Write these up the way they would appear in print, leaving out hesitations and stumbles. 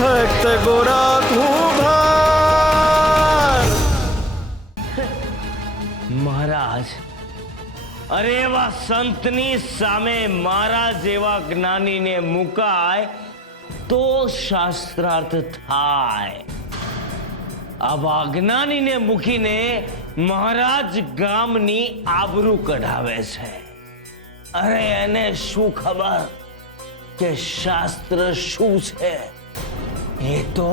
ભક્ત ગોરા કુંભાર. મહારાજ, અરે એવા સંતની સામે મારા જેવા જ્ઞાનીને મુકાય તો શાસ્ત્રાર્થ થાય. આવા જ્ઞાનીને મૂકીને મહારાજ ગામની આબરૂ કઢાવે છે. અરે એને શું ખબર કે શાસ્ત્ર શું છે? એ તો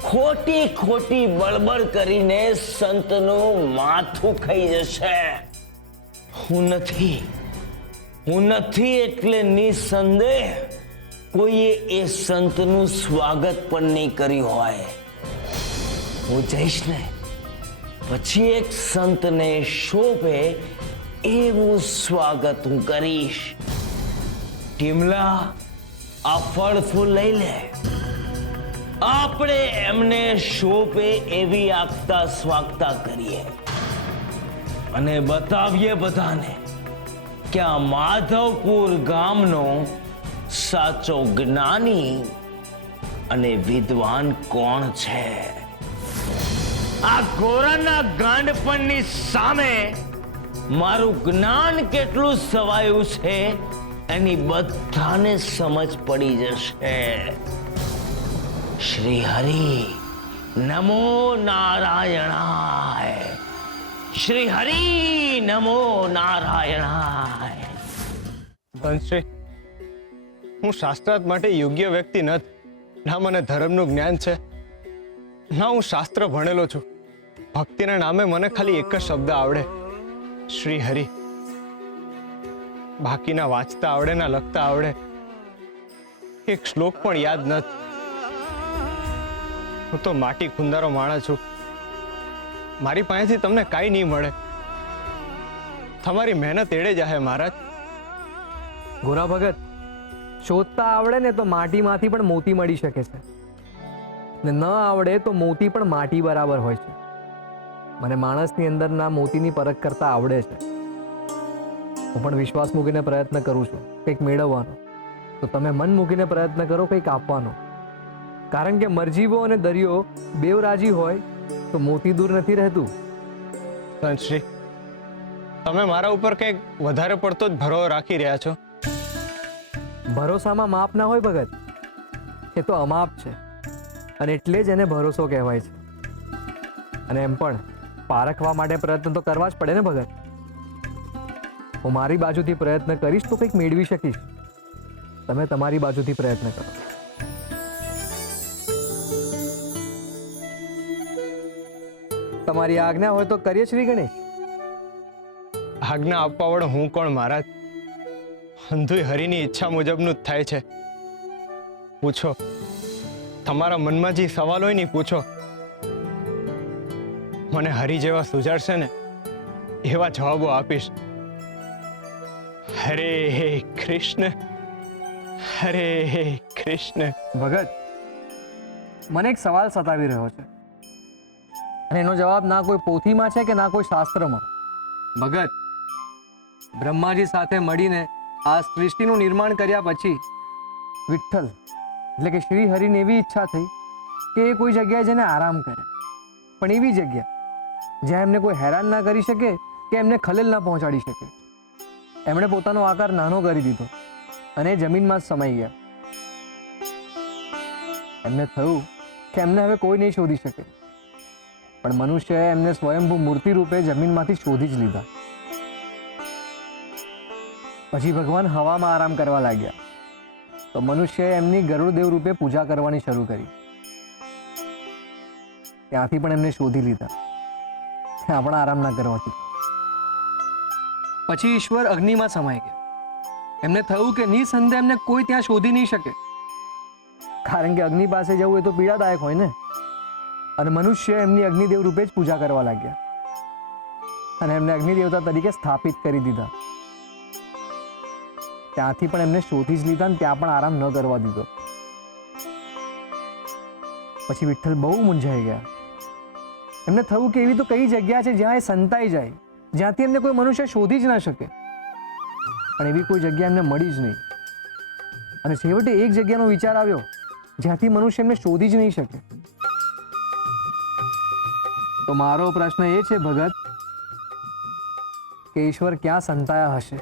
ખોટી ખોટી બળબડ કરીને સંતનું માથું ખાઈ જશે. હું નથી એટલે નિસંદેહ કોઈએ એ સંતનું સ્વાગત પણ નહીં કર્યું હોય. હું જઈશ ને પછી એક સંતને શોભે એવું સ્વાગત હું કરીશ. ટીમલા, આ ફળ ફૂલ લઈ લે. આપણે એમને શોભે એવી આગતા સ્વાગતા કરીએ અને બતાવીએ બધાને કે આ માધવપુર ગામનો સાચો જ્ઞાની અને વિદ્વાન કોણ છે. આ ગોરાના ગાંડપણની સામે મારું જ્ઞાન કેટલું સવાયું છે એની બધાને સમજ પડી જશે. શ્રી હરિ નમો નારાયણાય. શ્રી હરિ નમો નારાયણાય. ધનશ્રી, હું શાસ્ત્રાર્થ માટે યોગ્ય વ્યક્તિ નથી. ના મને ધર્મનું જ્ઞાન છે, ના હું શાસ્ત્ર ભણેલો છું. ભક્તિના નામે મને ખાલી એક જ શબ્દ આવડે, શ્રી હરિ. બાકીના વાંચતા આવડે ના લખતા આવડે. એક શ્લોક પણ યાદ નથી. હું તો માટી ખુંદારો માણસ છું. મારી પાસેથી તમને કાંઈ નહીં મળે. તમારી મહેનત એડે જાહે મહારાજ. ગોરા ભગત, શોધતા આવડે ને તો માટીમાંથી પણ મોતી મળી શકે છે, ને ન આવડે તો મોતી પણ માટી બરાબર હોય છે. મને માણસની અંદરના મોતીની પરખ કરતા આવડે છે. હું પણ વિશ્વાસ મૂકીને પ્રયત્ન કરું છું કંઈક મેળવવાનો. તો તમે મન મૂકીને પ્રયત્ન કરો કંઈક આપવાનો. કારણ કે મરજીવો અને દરિયો બેવ રાજી હોય તો મોતી દૂર નથી રહેતું. ધનશ્રી, તમે મારા ઉપર કંઈક વધારે પડતો જ ભરોસો રાખી રહ્યા છો. ભરોસામાં માપ ના હોય ભગત, એ તો અમાપ છે, અને એટલે જ એને ભરોસો કહેવાય છે. અને એમ પણ પારખવા માટે પ્રયત્ન તો કરવા જ પડે ને ભગત. હું મારી બાજુથી પ્રયત્ન કરીશ તો કંઈક મેળવી શકીશ. તમે તમારી બાજુથી પ્રયત્ન કરો. તમારી આજ્ઞા હોય તો કરીએ શ્રી ગણેશ. આજ્ઞા આપવા વાળો હું કોણ મહારાજ? અંધુય હરિની ઈચ્છા મુજબનું જ થાય છે. પૂછો, તમારા મનમાં જે સવાલ હોય ને પૂછો. મને હરિ જેવા સુજાડશે ને એવા જવાબો આપીશ. હરે કૃષ્ણ, હરે કૃષ્ણ. ભગત, મને એક સવાલ સતાવી રહ્યો છે, અને એનો જવાબ ના કોઈ પોથીમાં છે કે ના કોઈ શાસ્ત્રમાં. ભગત, બ્રહ્માજી સાથે મળીને આ સૃષ્ટિનું નિર્માણ કર્યા પછી વિઠ્ઠલ એટલે કે શ્રી હરિને એવી ઈચ્છા થઈ કે એ કોઈ જગ્યાએ જઈને આરામ કરે, પણ એવી જગ્યા જ્યાં એમને કોઈ હેરાન ના કરી શકે કે એમને ખલેલ ના પહોંચાડી શકે. એમણે પોતાનો આકાર નાનો કરી દીધો અને જમીનમાં જ સમાઈ ગયા. એમને થયું કે એમને હવે કોઈ નહીં શોધી શકે, પણ મનુષ્યએ એમને સ્વયંભૂ મૂર્તિ રૂપે જમીનમાંથી શોધી જ લીધા. પછી ભગવાન હવામાં આરામ કરવા લાગ્યા, તો મનુષ્યએ એમની ગરુડદેવ રૂપે પૂજા કરવાની શરૂ કરી. ત્યાંથી પણ એમને શોધી લીધા, ત્યાં પણ આરામ ના કરવાથી. પછી ઈશ્વર અગ્નિમાં સમાઈ ગયા. એમને થયું કે નિસંદેહ એમને કોઈ ત્યાં શોધી નહીં શકે, કારણ કે અગ્નિ પાસે જવું એ તો પીડાદાયક હોય ને. અને મનુષ્ય એમની અગ્નિદેવ રૂપે જ પૂજા કરવા લાગ્યા અને એમને અગ્નિદેવતા તરીકે સ્થાપિત કરી દીધા. ત્યાંથી પણ એમને શોધી જ લીધા અને ત્યાં પણ આરામ ન કરવા દીધો. પછી વિઠ્ઠલ બહુ મૂંઝાઈ ગયા. એમને થયું કે એવી તો કઈ જગ્યા છે જ્યાં એ સંતાઈ જાય, જ્યાંથી એમને કોઈ મનુષ્ય શોધી જ ના શકે, પણ એવી કોઈ જગ્યા એમને મળી જ નહીં. અને છેવટે એક જગ્યાનો વિચાર આવ્યો જ્યાંથી મનુષ્ય એમને શોધી જ નહીં શકે. તો મારો પ્રશ્ન એ છે ભગત કે ઈશ્વર ક્યાં સંતાયા હશે?